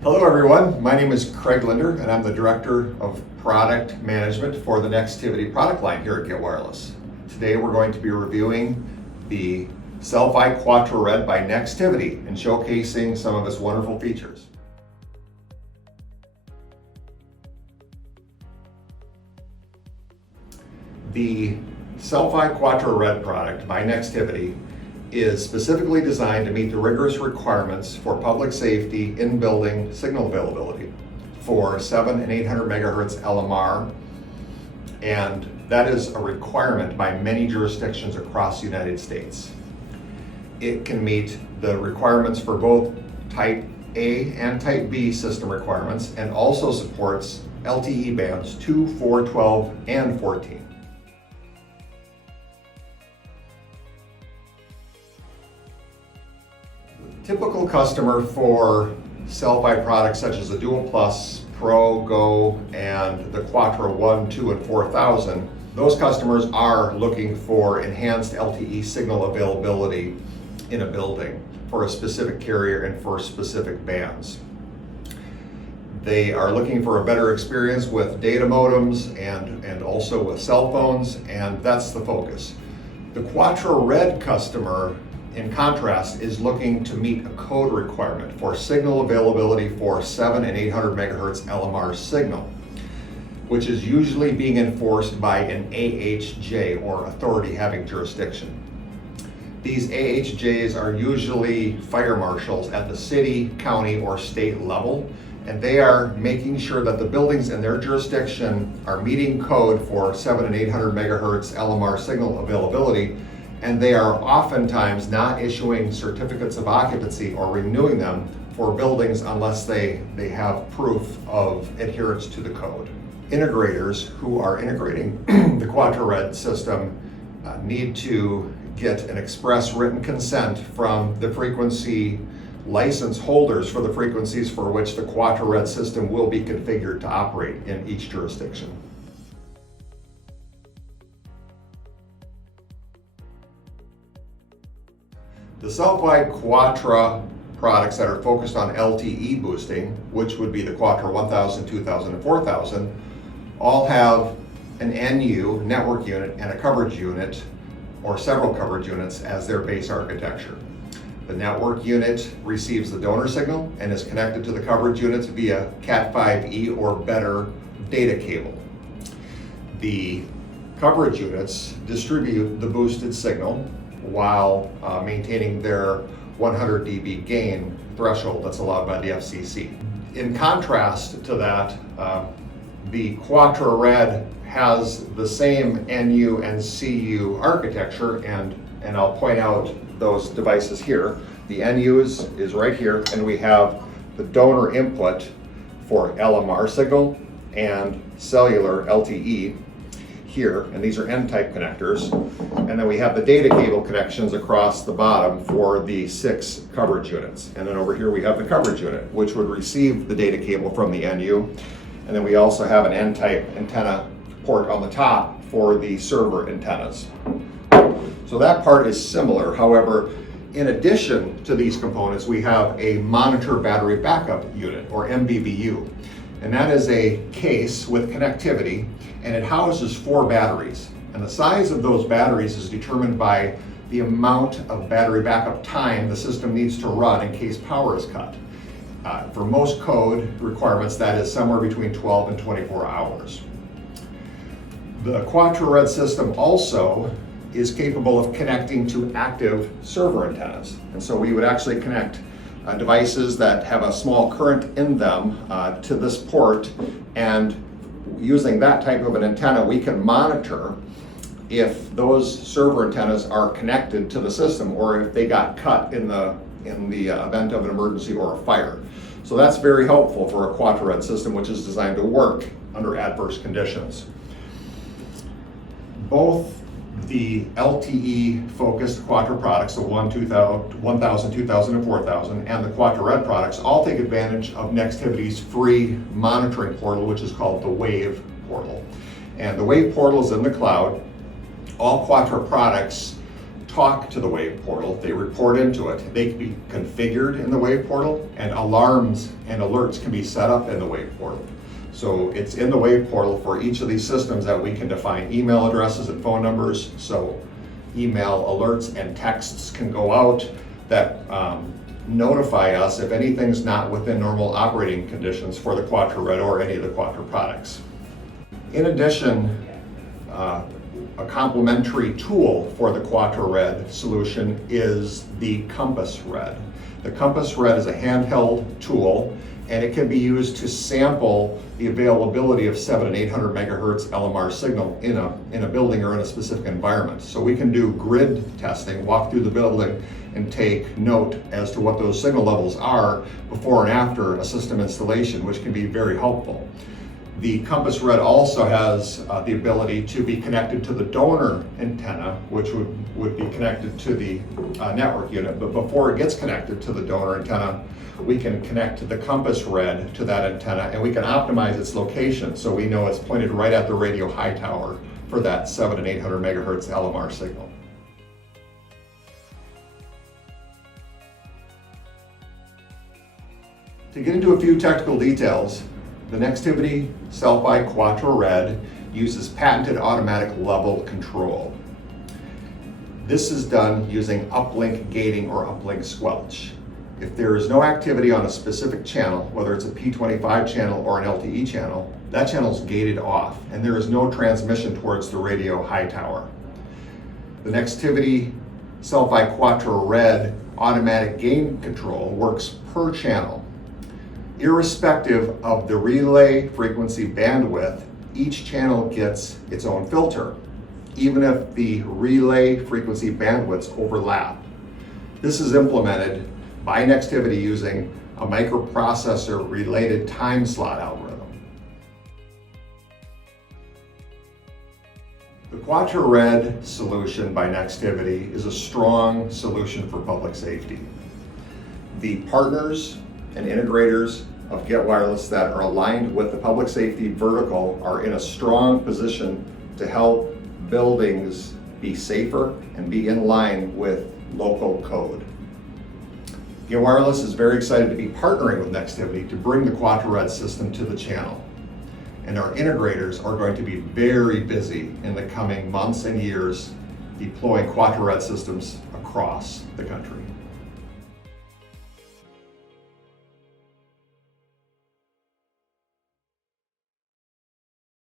Hello everyone, my name is Craig Linder and I'm the Director of Product Management for the Nextivity product line here at Get Wireless. Today we're going to be reviewing the Cel-Fi QUATRA Red by Nextivity and showcasing some of its wonderful features. The Cel-Fi QUATRA Red product by Nextivity is specifically designed to meet the rigorous requirements for public safety in-building signal availability for 700 and 800 megahertz LMR, and that is a requirement by many jurisdictions across the United States. It can meet the requirements for both Type A and Type B system requirements, and also supports LTE bands 2, 4, 12, and 14. Typical customer for Cel-Fi products such as the Dual Plus, Pro, Go, and the QUATRA 1, 2, and 4000, those customers are looking for enhanced LTE signal availability in a building for a specific carrier and for specific bands. They are looking for a better experience with data modems and also with cell phones, and that's the focus. The QUATRA Red customer, in contrast, is looking to meet a code requirement for signal availability for 700 and 800 megahertz LMR signal, which is usually being enforced by an AHJ, or authority having jurisdiction. These AHJs are usually fire marshals at the city, county, or state level, and they are making sure that the buildings in their jurisdiction are meeting code for 700 and 800 megahertz LMR signal availability, and they are oftentimes not issuing certificates of occupancy or renewing them for buildings unless they have proof of adherence to the code. Integrators who are integrating the QUATRA Red system need to get an express written consent from the frequency license holders for the frequencies for which the QUATRA Red system will be configured to operate in each jurisdiction. The Cel-Fi QUATRA products that are focused on LTE boosting, which would be the QUATRA 1000, 2000, and 4000, all have an NU, network unit, and a coverage unit, or several coverage units, as their base architecture. The network unit receives the donor signal and is connected to the coverage units via Cat5e or better data cable. The coverage units distribute the boosted signal while maintaining their 100 dB gain threshold that's allowed by the FCC. In contrast to that, the QUATRA Red has the same NU and CU architecture, and I'll point out those devices here. The NU is right here, and we have the donor input for LMR signal and cellular LTE here, and these are N-type connectors. And then we have the data cable connections across the bottom for the 6 coverage units. And then over here we have the coverage unit, which would receive the data cable from the NU. And then we also have an N-type antenna port on the top for the server antennas. So that part is similar. However, in addition to these components, we have a monitor battery backup unit, or MBBU. And that is a case with connectivity, and it houses 4 batteries. And the size of those batteries is determined by the amount of battery backup time the system needs to run in case power is cut. For most code requirements, that is somewhere between 12 and 24 hours. The QUATRA Red system also is capable of connecting to active server antennas. And so we would actually connect devices that have a small current in them to this port, and using that type of an antenna, we can monitor if those server antennas are connected to the system or if they got cut in the event of an emergency or a fire. So that's very helpful for a QUATRA Red system, which is designed to work under adverse conditions. Both the LTE-focused QUATRA products, the 1000, 2000, and 4000, and the QUATRA Red products all take advantage of Nextivity's free monitoring portal, which is called the WAVE portal. And the WAVE portal is in the cloud. All QUATRA products talk to the wave portal, they report into it. They can be configured in the wave portal, and alarms and alerts can be set up in the wave portal. So it's in the wave portal for each of these systems that we can define email addresses and phone numbers. So email alerts and texts can go out that notify us if anything's not within normal operating conditions for the QUATRA Red or any of the QUATRA products. In addition, a complementary tool for the QUATRA Red solution is the Compass Red. The Compass Red is a handheld tool, and it can be used to sample the availability of 700 and 800 megahertz LMR signal in a building or in a specific environment. So we can do grid testing, walk through the building, and take note as to what those signal levels are before and after a system installation, which can be very helpful. The Compass Red also has the ability to be connected to the donor antenna, which would be connected to the network unit. But before it gets connected to the donor antenna, we can connect the Compass Red to that antenna, and we can optimize its location so we know it's pointed right at the radio high tower for that 700 and 800 megahertz LMR signal. To get into a few technical details, the Nextivity Cel-Fi QUATRA Red uses patented automatic level control. This is done using uplink gating or uplink squelch. If there is no activity on a specific channel, whether it's a P25 channel or an LTE channel, that channel is gated off and there is no transmission towards the radio high tower. The Nextivity Cel-Fi QUATRA Red automatic gain control works per channel. Irrespective of the relay frequency bandwidth, each channel gets its own filter, even if the relay frequency bandwidths overlap. This is implemented by Nextivity using a microprocessor related time slot algorithm. The QUATRA Red solution by Nextivity is a strong solution for public safety. The partners and integrators of Get Wireless that are aligned with the public safety vertical are in a strong position to help buildings be safer and be in line with local code. Get Wireless is very excited to be partnering with Nextivity to bring the QUATRA Red system to the channel. And our integrators are going to be very busy in the coming months and years deploying QUATRA Red systems across the country.